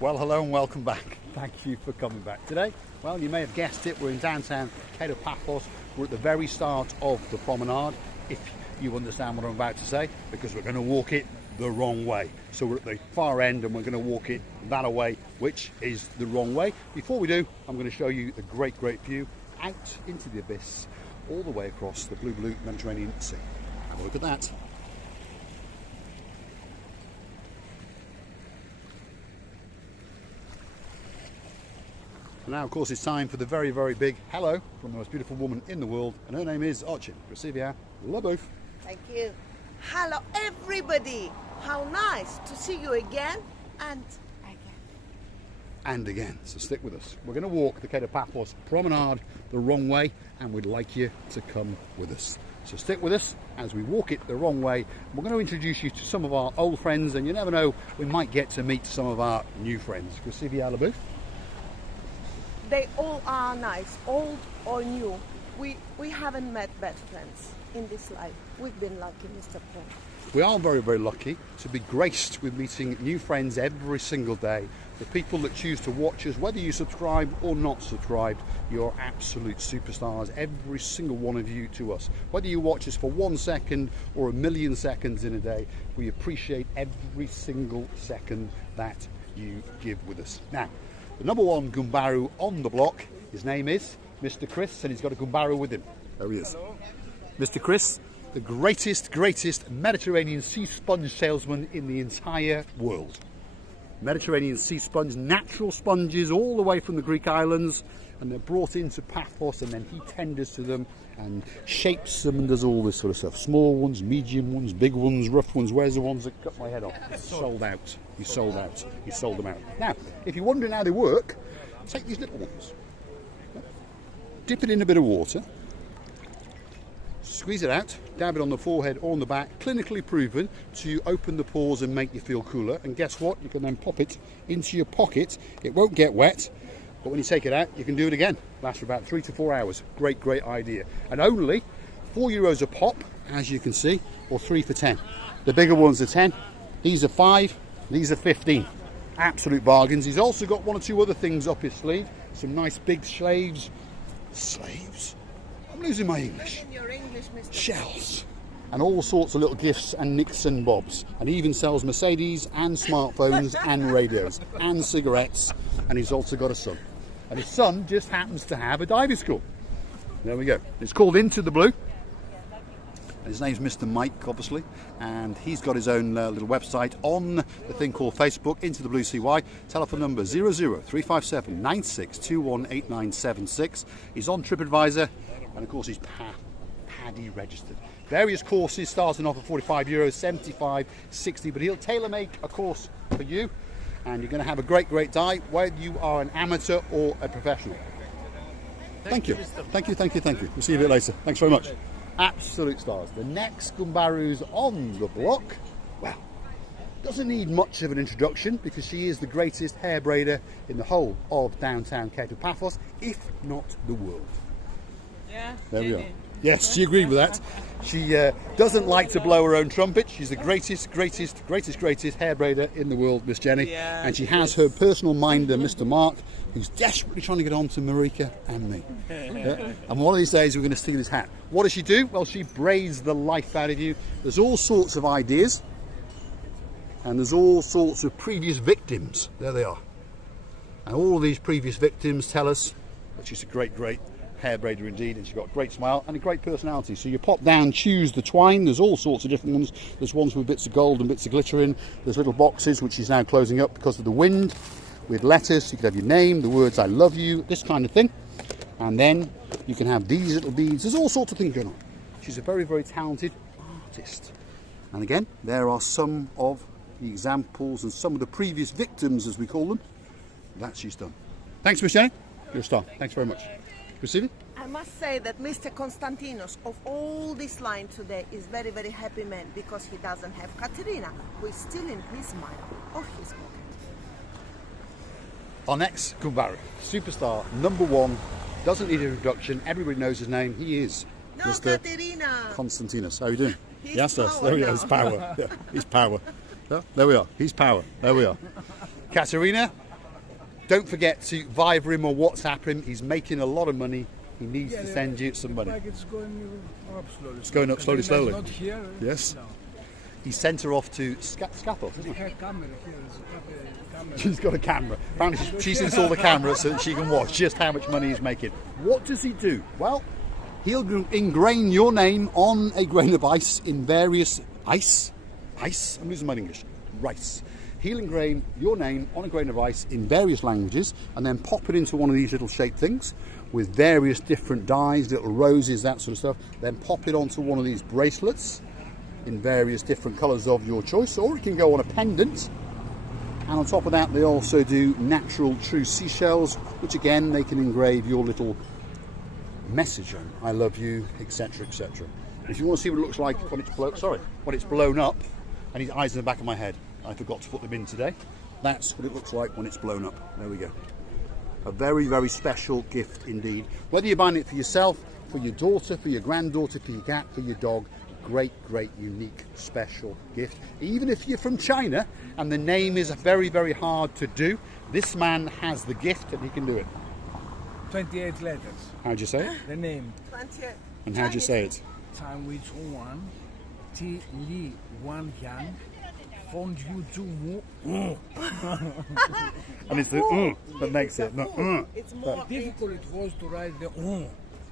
Well, hello and welcome back. Thank you for coming back today. Well, you may have guessed it, we're in downtown Cape of Paphos. We're at the very start of the promenade, if you understand what I'm about to say, because we're going to walk it the wrong way. So we're at the far end and we're going to walk it that way, which is the wrong way. Before we do, I'm going to show you the great view out into the abyss, all the way across the blue Mediterranean Sea. Have a look at that. Now, of course, it's time for the very big hello from the most beautiful woman in the world, and her name is Archie. Recevia Labouf. Thank you. Hello, everybody. How nice to see you again and again. And again. So stick with us. We're going to walk the Cape of Paphos Promenade the wrong way, and we'd like you to come with us. So stick with us as we walk it the wrong way. We're going to introduce you to some of our old friends, and you never know, we might get to meet some of our new friends. Recevia Labouf. They all are nice, old or new. We haven't met bad friends in this life. We've been lucky, Mr. Paul. We are very lucky to be graced with meeting new friends every single day. The people that choose to watch us, whether you subscribe or not subscribed, you're absolute superstars, every single one of you to us. Whether you watch us for 1 second or a million seconds in a day, we appreciate every single second that you give with us. Now, the number one Gumbaru on the block, his name is Mr. Chris, and he's got a Gumbaru with him. There he is. Hello. Mr. Chris, the greatest Mediterranean sea sponge salesman in the entire world. Mediterranean sea sponge, natural sponges all the way from the Greek islands, and they're brought into Paphos, and then he tenders to them and shapes them and does all this sort of stuff. Small ones, medium ones, big ones, rough ones. Where's the ones that cut my head off? Sold out. He sold out. He sold them out. Now, if you're wondering how they work, take these little ones. Dip it in a bit of water. Squeeze it out, dab it on the forehead or on the back, clinically proven to open the pores and make you feel cooler. And guess what? You can then pop it into your pocket. It won't get wet, but when you take it out, you can do it again. Lasts for about 3 to 4 hours. Great idea. And only €4 a pop, as you can see, or 3 for 10. The bigger ones are 10, these are 5, these are 15. Absolute bargains. He's also got 1 or 2 other things up his sleeve. Some nice big slaves. Slaves? I'm losing my English. In your English, Mr. Shells. And all sorts of little gifts and nicks and bobs. And he even sells Mercedes and smartphones and radios and cigarettes. And he's also got a son. And his son just happens to have a diving school. There we go. It's called Into the Blue. His name's Mr. Mike, obviously, and he's got his own little website on the thing called Facebook, Into the Blue CY. Telephone number 00357 96218976. He's on TripAdvisor, and of course he's PADI registered. Various courses starting off at €45, 75, 60, but he'll tailor-make a course for you, and you're going to have a great time, whether you are an amateur or a professional. Thank you. Thank you. We'll see you a bit later. Thanks very much. Absolute stars. The next Gumbaru's on the block, well, doesn't need much of an introduction because she is the greatest hair braider in the whole of downtown Cape of Paphos, if not the world. Yeah, there we are. Yes, she agreed with that. She doesn't like to blow her own trumpet. She's the greatest hair braider in the world, Miss Jenny. Yeah, and she has her personal minder, Mr. Mark, who's desperately trying to get on to Marika and me. And one of these days we're going to steal his hat. What does she do? Well, she braids the life out of you. There's all sorts of ideas, and there's all sorts of previous victims. There they are. And all of these previous victims tell us that she's a great hair braider indeed, and she's got a great smile and a great personality. So you pop down, choose the twine. There's all sorts of different ones. There's ones with bits of gold and bits of glitter in. There's little boxes which she's now closing up because of the wind, with letters. You could have your name, the words I love you, this kind of thing. And then you can have these little beads. There's all sorts of things going on. She's a very talented artist. And again, there are some of the examples and some of the previous victims, as we call them, that she's done. Thanks, Miss Jenny. You're a star. Thanks very much. Receive it? I must say that Mr. Konstantinos of all this line today is very happy man because he doesn't have Katerina, who is still in his mind or his pocket. Our next Gumbaru, superstar, number one, doesn't need an introduction, everybody knows his name, he is Mr. Katerina! Konstantinos. How are you doing? He's There we go, he's power. Yeah, he's power. Yeah, there we are, he's power. There we are. Katerina, don't forget to Viber him or WhatsApp him. He's making a lot of money. He needs to send you some money. It's going up slowly. It's going up slowly, slowly. Not here. Yes. No. He sent her off to Scaffold, isn't We he? have camera here. It's a camera. She's got a camera. Apparently she's installed a camera so that she can watch just how much money he's making. What does he do? Well, he'll ingrain your name on a grain of ice in various... Ice? I'm losing my English. Rice. He'll engrain your name on a grain of ice in various languages and then pop it into one of these little shaped things with various different dyes, little roses, that sort of stuff. Then pop it onto one of these bracelets in various different colours of your choice, or it can go on a pendant. And on top of that, they also do natural true seashells, which again, they can engrave your little message on. I love you, etc, etc. If you want to see what it looks like when it's blown up, and his eyes in the back of my head, I forgot to put them in today. That's what it looks like when it's blown up. There we go. A very, very special gift indeed. Whether you're buying it for yourself, for your daughter, for your granddaughter, for your cat, for your dog, great, great, unique, special gift. Even if you're from China and the name is very, very hard to do, this man has the gift and he can do it. 28 letters. How'd you say it? The name. 28. And how'd you say it? Sandwich one, T Li Wan Yang, Fondue Zu Mu. And it's the that makes it. Not, It's more Difficult it was to write the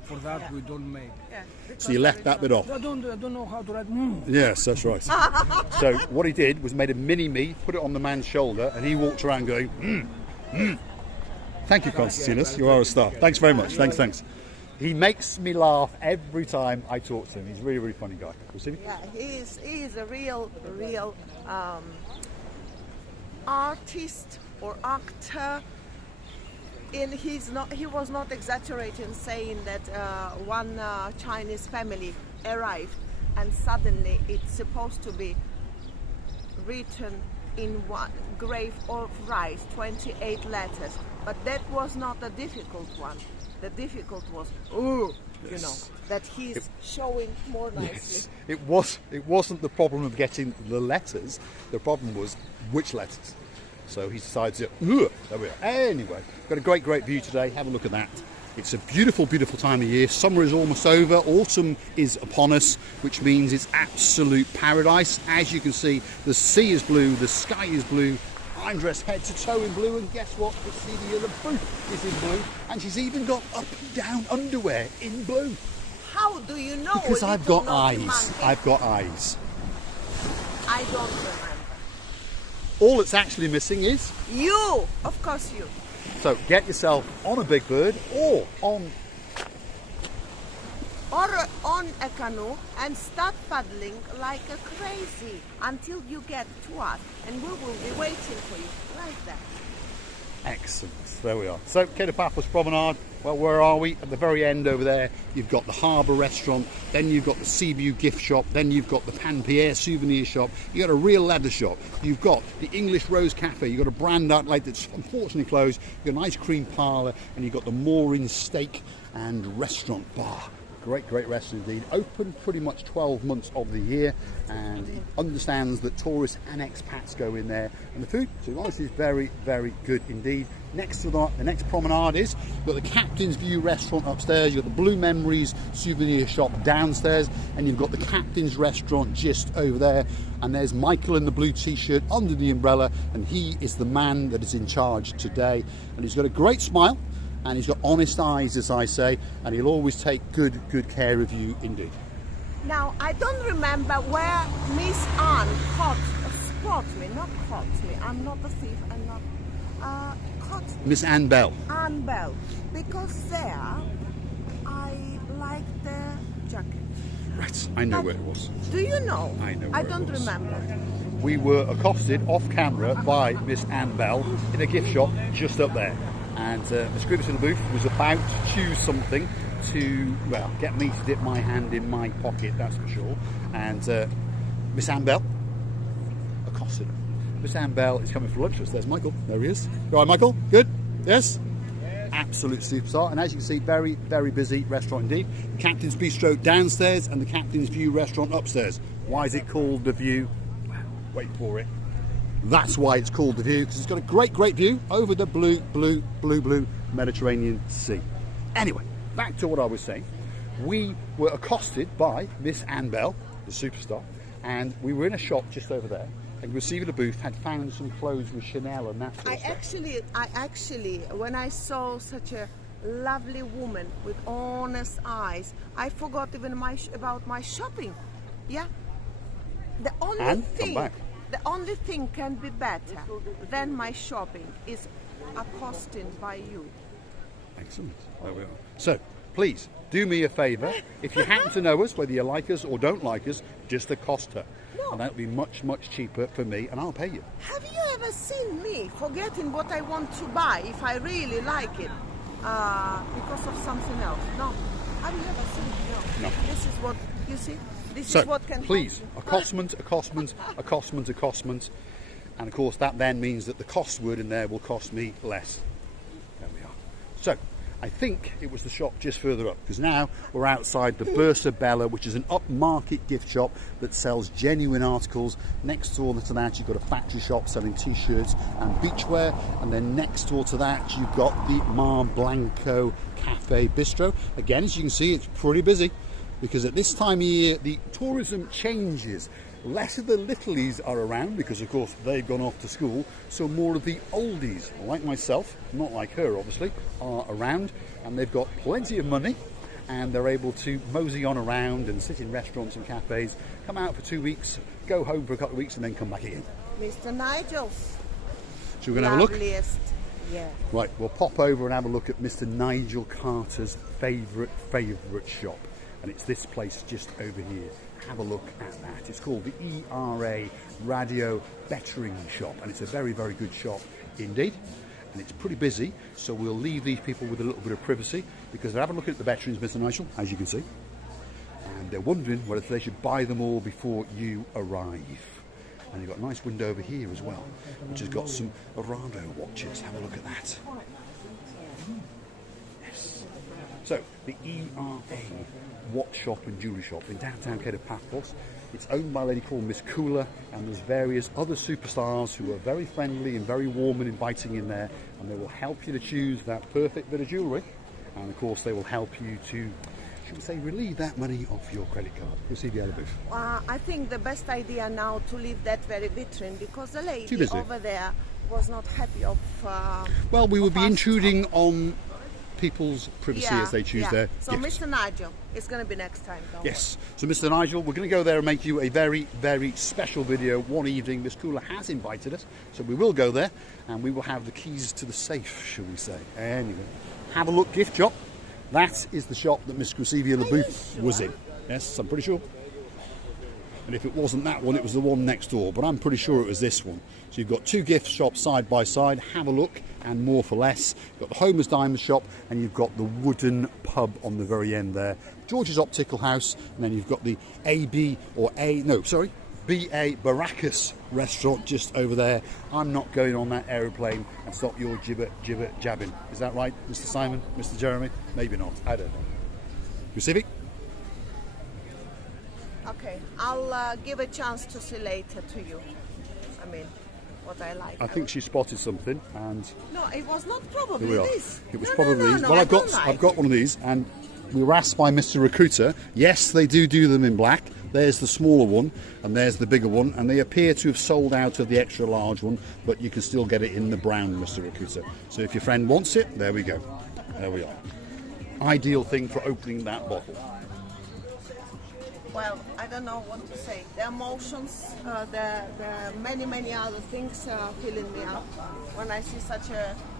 for that we don't make. Yeah, So you left that bit off. I don't know how to write Yes, that's right. So what he did was made a mini me, put it on the man's shoulder, and he walked around going, Thank you, Konstantinos. You are a star. Thanks very much. Thanks. He makes me laugh every time I talk to him. He's a really, really funny guy. Yeah, he is a real artist or actor. He was not exaggerating saying that one Chinese family arrived and suddenly it's supposed to be written in one grave of rice, 28 letters. But that was not the difficult one. The difficult was, that he's showing more nicely. Yes. It wasn't the problem of getting the letters. The problem was which letters. So he decides to, there we are. Anyway, got a great, great view today. Have a look at that. It's a beautiful, beautiful time of year. Summer is almost over. Autumn is upon us, which means it's absolute paradise. As you can see, the sea is blue, the sky is blue. I'm dressed head to toe in blue, and guess what? The CD the booth is in blue, and she's even got up and down underwear in blue. How do you know? Because I've got eyes. Monkey? I've got eyes. I don't remember. All that's actually missing is You, of course you. so get yourself on a big bird or on A canoe and start paddling like a crazy until you get to us, and we will be waiting for you like that. excellent. There we are. So Paphos Promenade. Well, where are we? At the very end over there, you've got the Harbour Restaurant, then you've got the Seaview Gift Shop, then you've got the Pan Pierre Souvenir Shop, you've got a Real Leather Shop, you've got the English Rose Cafe, you've got a brand outlet that's unfortunately closed, you've got an ice cream parlour, and you've got the Mooring Steak and Restaurant Bar. Great, great restaurant indeed. Open pretty much 12 months of the year, and he understands that tourists and expats go in there. And the food, to be honest, is very, very good indeed. Next to the next promenade is you've got the Captain's View restaurant upstairs, you've got the Blue Memories souvenir shop downstairs, and you've got the Captain's restaurant just over there. And there's Michael in the blue t-shirt under the umbrella, and he is the man that is in charge today. And he's got a great smile. And he's got honest eyes, as I say, and he'll always take good care of you indeed. Now, I don't remember where Miss Anne caught me. I'm not a thief, I'm not, caught me. Miss Anne Bell. Anne Bell. Because there, I like the jacket. Right, I know where it was. Do you know? I know I where it don't was. remember. We were accosted off camera by Miss Anne Bell in a gift shop just up there. And Miss Grievous in the booth was about to choose something to, well, get me to dip my hand in my pocket, that's for sure. And Miss Anne Bell accosted her. Miss Anne Bell is coming for lunch. There's Michael. There he is. All right, Michael? Good? Yes? Absolute superstar. And as you can see, very, very busy restaurant indeed. The Captain's Bistro downstairs and the Captain's View restaurant upstairs. Why is it called The View? Well, wait for it. That's why it's called The View, because it's got a great view over the blue Mediterranean Sea. Anyway, back to what I was saying. We were accosted by Miss Anne Bell, the superstar, and we were in a shop just over there, and receiving a booth, had found some clothes with Chanel and that sort of stuff. I actually, when I saw such a lovely woman with honest eyes, I forgot even about my shopping. Yeah, the only thing can be better than my shopping is accosting by you. Excellent. There we are. So, please do me a favour. If you happen to know us, whether you like us or don't like us, just accost her. No. And that'll be much cheaper for me, and I'll pay you. Have you ever seen me forgetting what I want to buy if I really like it because of something else? No. Have you ever seen me? No. This is what you see. This is what can please, happen. accostment, and of course that then means that the cost word in there will cost me less. There we are. So, I think it was the shop just further up, because now we're outside the Bursa Bella, which is an upmarket gift shop that sells genuine articles. Next door to that, you've got a factory shop selling t-shirts and beachwear, and then next door to that, you've got the Mar Blanco Cafe Bistro. Again, as you can see, it's pretty busy, because at this time of year, the tourism changes. Less of the littlies are around because, of course, they've gone off to school, so more of the oldies, like myself, not like her obviously, are around, and they've got plenty of money, and they're able to mosey on around and sit in restaurants and cafes, come out for 2 weeks, go home for a couple of weeks, and then come back again. Mr. Nigel. So we're going to have a look? Loveliest. Yeah. Right, we'll pop over and have a look at Mr. Nigel Carter's favourite shop, and it's this place just over here. Have a look at that. It's called the ERA Radio Bettering Shop, and it's a very good shop indeed, and it's pretty busy, so we'll leave these people with a little bit of privacy, because they're having a look at the betterings, Mr. Nigel, as you can see, and they're wondering whether they should buy them all before you arrive. And you've got a nice window over here as well, which has got some Arado watches. Have a look at that. Yes. So, the ERA watch shop and jewellery shop in downtown Cape of Paphos. It's owned by a lady called Miss Kula, and there's various other superstars who are very friendly and very warm and inviting in there, and they will help you to choose that perfect bit of jewellery, and of course they will help you to, should we say, relieve that money off your credit card. We'll see the other booth. I think the best idea now to leave that very vitrine, because the lady over there was not happy of well, we would be us. intruding on people's privacy as they choose their So gifts. Mr. Nigel, it's going to be next time. Yes. So Mr. Nigel, we're going to go there and make you a very special video one evening. Miss Kula has invited us, so we will go there, and we will have the keys to the safe, shall we say. Anyway, have a look, gift shop. That is the shop that Miss Crescevia LaBouffe was in. Yes, I'm pretty sure. And if it wasn't that one, it was the one next door, but I'm pretty sure it was this one. So you've got two gift shops side by side. Have a look, and more for less. You've got the Homer's Diamond Shop, and you've got the wooden pub on the very end there. George's Optical House, and then you've got the B.A. Baracus restaurant just over there. I'm not going on that aeroplane and stop your jibber jabbing. Is that right, Mr. Simon, Mr. Jeremy? Maybe not. I don't know. Pacific? Okay, I'll give a chance to see later to you. I mean, what I like. I think she spotted something, and no, it was not probably here we are. this. It was No, probably no, these. no, Well, I I've got one of these, and we were asked by Mr. Recruiter. Yes, they do them in black. There's the smaller one, and there's the bigger one, and they appear to have sold out of the extra large one, but you can still get it in the brown, Mr. Recruiter. So if your friend wants it, there we go. There we are. Ideal thing for opening that bottle. Well, I don't know what to say. The emotions, the many other things filling me up when I see such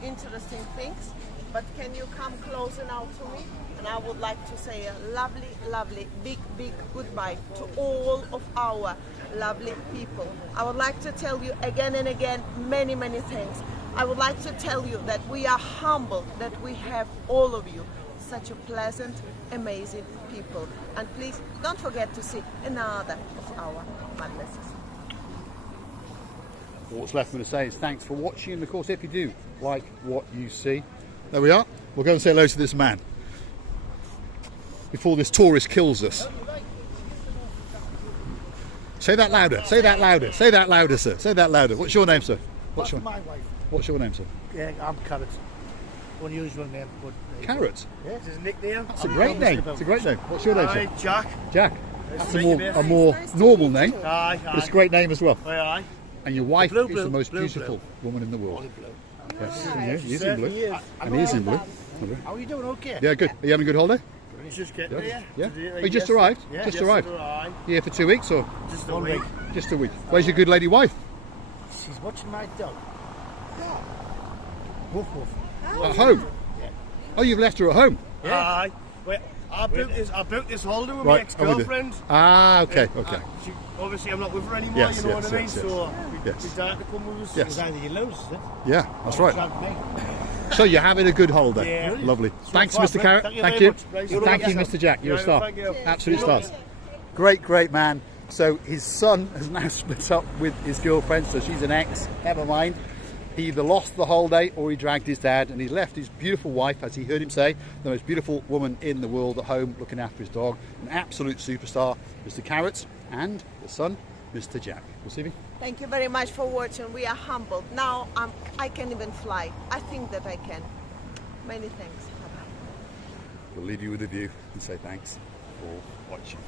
interesting things. But can you come closer now to me? And I would like to say a lovely, big goodbye to all of our lovely people. I would like to tell you again and again many thanks. I would like to tell you that we are humbled that we have all of you, such a pleasant, amazing people. And please don't forget to see another of our madnesses. All that's left for me to say is thanks for watching, and of course if you do like what you see, there we are. We'll go and say hello to this man before this tourist kills us. Say that louder. Say that louder. Say that louder, sir. Say that louder. What's your name, sir? That's my wife. What's your name, sir? Yeah, I'm Carrot. Unusual name, but Carrot. yeah, it's his nickname. That's a great name. It's a great name. What's your name, sir? Aye, Jack. Jack. That's to a meet more, you, a mate. more Nice to normal meet name, you. Aye, but it's a aye. great name as well. Aye. And your wife Blue, is blue, the most blue, beautiful woman in the world. Blue, blue. Yes, he is in blue. Certainly is. And he is in blue. Okay. How are you doing? Okay. Yeah, good. Are you having a good holiday? He's just getting Yes. there. Yeah. Today, Oh, you just yes. arrived? Yeah, Just yes, arrived? Aye. You here for 2 weeks or Just a week. just a week? Where's your good lady wife? She's watching my dog. Woof woof. At home? Yeah. Oh, you've left her at home? Aye. Wait, I booked this holiday with my Right, I'm with you. ex-girlfriend. Ah, okay, okay. She, obviously, I'm not with her anymore. Yes, you know yes, what I mean? yes, yes. So Yes. we had to come with us. Yes. It's either you lose it. Yeah, that's right. Drag me. So you're having a good holiday. Yeah. Lovely. Thanks, far, Mr. mate. Carrot. Thank you Thank very you. much. Right, And thank you, yourself. Mr. Jack. You're a Yeah, star. thank you. Absolute stars. Great, great man. So his son has now split up with his girlfriend, so she's an ex. Never mind. He either lost the holiday or he dragged his dad, and he left his beautiful wife, as he heard him say, the most beautiful woman in the world, at home looking after his dog. An absolute superstar, Mr. Carrot, and the son, Mr. Jack. We'll see you. Thank you very much for watching. We are humbled. Now I can even fly. I think that I can. Many thanks. Bye-bye. We'll leave you with a view and say thanks for watching.